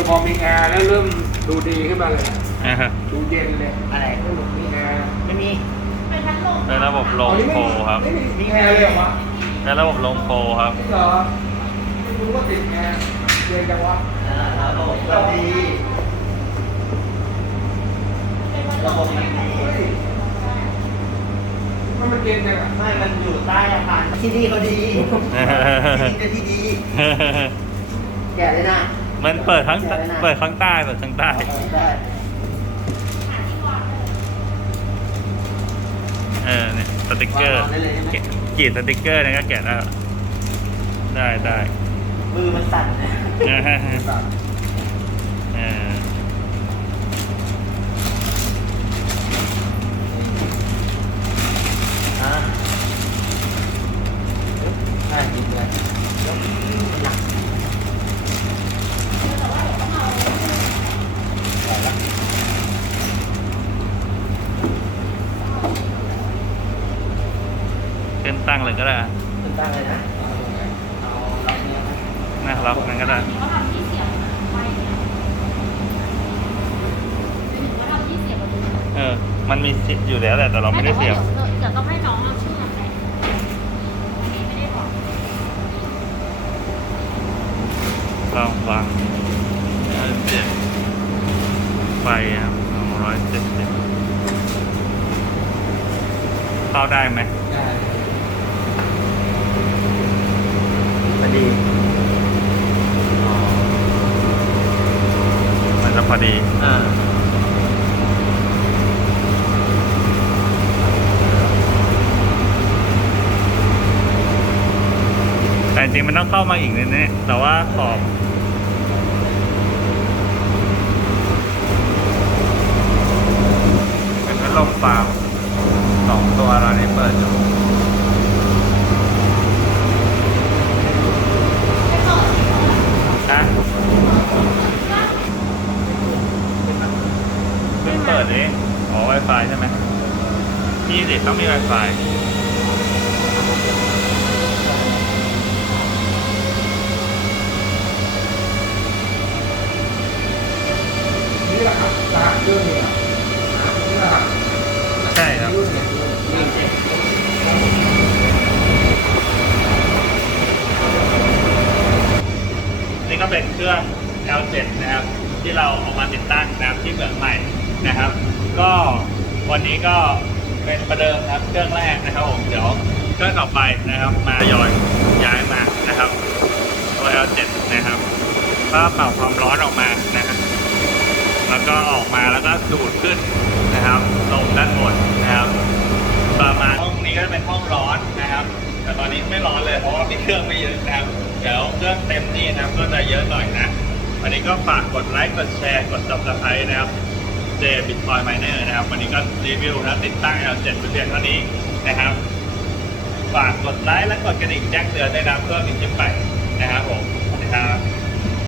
อพอมีแอร์แล้วเริ่มดูดีขึ้นมาเลย อ่าฮะดูเย็นเลยอะไรเออมีแอร์ไม่มีเป็นพัดลมเป็นระบบลมโฟครับไม่มีแอร์เลยเหรอวะเป็นระบบลมโฟครับนี่เหรอไม่รู้ว่าติดแอร์เย็นจังวะระบบก็ดีเป็นพัดลระบบมมันดีเฮ้ยมันมันเย็นจังอะไม่ มันอยู่ใต้อาคารที่นี่เขาดีที่นี่ก็ที่ดี แกะเลยนะ มันเปิดทั้งเปิดข้างใต้เปิดข้างใต้ได้เออเนี่ยสติกเกอร์แกะกรีดสติกเกอร์เนี่ยก็แกะได้ได้ได้มือมันสั่นนะเออเอออะอะจริงเลยยกมันหนักใส่ละ ขึ้นตั้งเลยก็ได้ขึ้นตั้งเลยนะเอาล็อกเนี้ยนะนะล็อกนั้นก็ได้เขาทำที่เสียบไฟเนี่ยเขาทำที่เสียบประตูเออ มันมีสิทธิ์อยู่แล้วแหละแต่เราไม่ได้เสียบเดี๋ยวต้องให้น้องเอาเชือกแตะอันนี้ไม่ได้บอกลองฟังเจ็ดไฟครับสองร้อยเจ็ดสิบเข้าได้ไหมได้ พอดี มันจะ พอดี อ่าแต่จริงๆมันต้องเข้ามาอีกนิดนึงแต่ว่าขอบเป็นพัดลมฟาร์มสองตัวเรานี่เปิดอยู่ นะเพิ่งเปิดเองอ๋อ Wi-Fi ใช่ไหมนี่สิต้องมี Wi-Fi นี่รหัสรหัสเครื่องเนี่ยนี่รหัสใช่ครับ รุ่นเนี่ยนี่เจ็ดนี่ก็เป็นเครื่อง L7 นะครับ ที่เราเอามาติดตั้งนะครับที่เหมืองใหม่นะครับก็ วันนี้ก็เป็นประเดิมครับเครื่องแรกนะครับผมเดี๋ยวเครื่องต่อไปนะครับ มายอยย้ายมานะครับตัว L7 นะครับก็เป่าความร้อนออกมานะครับแล้วก็ออกมาแล้วก็ดูดขึ้นนะครับลงด้านบนนะครับ ประมาณห้องนี้ก็จะเป็นห้องร้อนนะครับ แต่ตอนนี้ไม่ร้อนเลยเพราะว่ามีเครื่องไม่เยอะนะครับเดี๋ยวเครื่องเต็มที่นะครับก็จะเยอะหน่อยนะวันนี้ก็ฝากกดไลค์กดแชร์กด subscribe นะครับ J Bitcoin Miner นะครับ วันนี้ก็รีวิวนะติดตั้ง L7 เป็ดเพียงเท่านี้นะครับ ฝากกดไลค์และกดกระดิ่งแจ้งเตือนได้วยนะเพื่อมีคลิปใหม่นะครับผม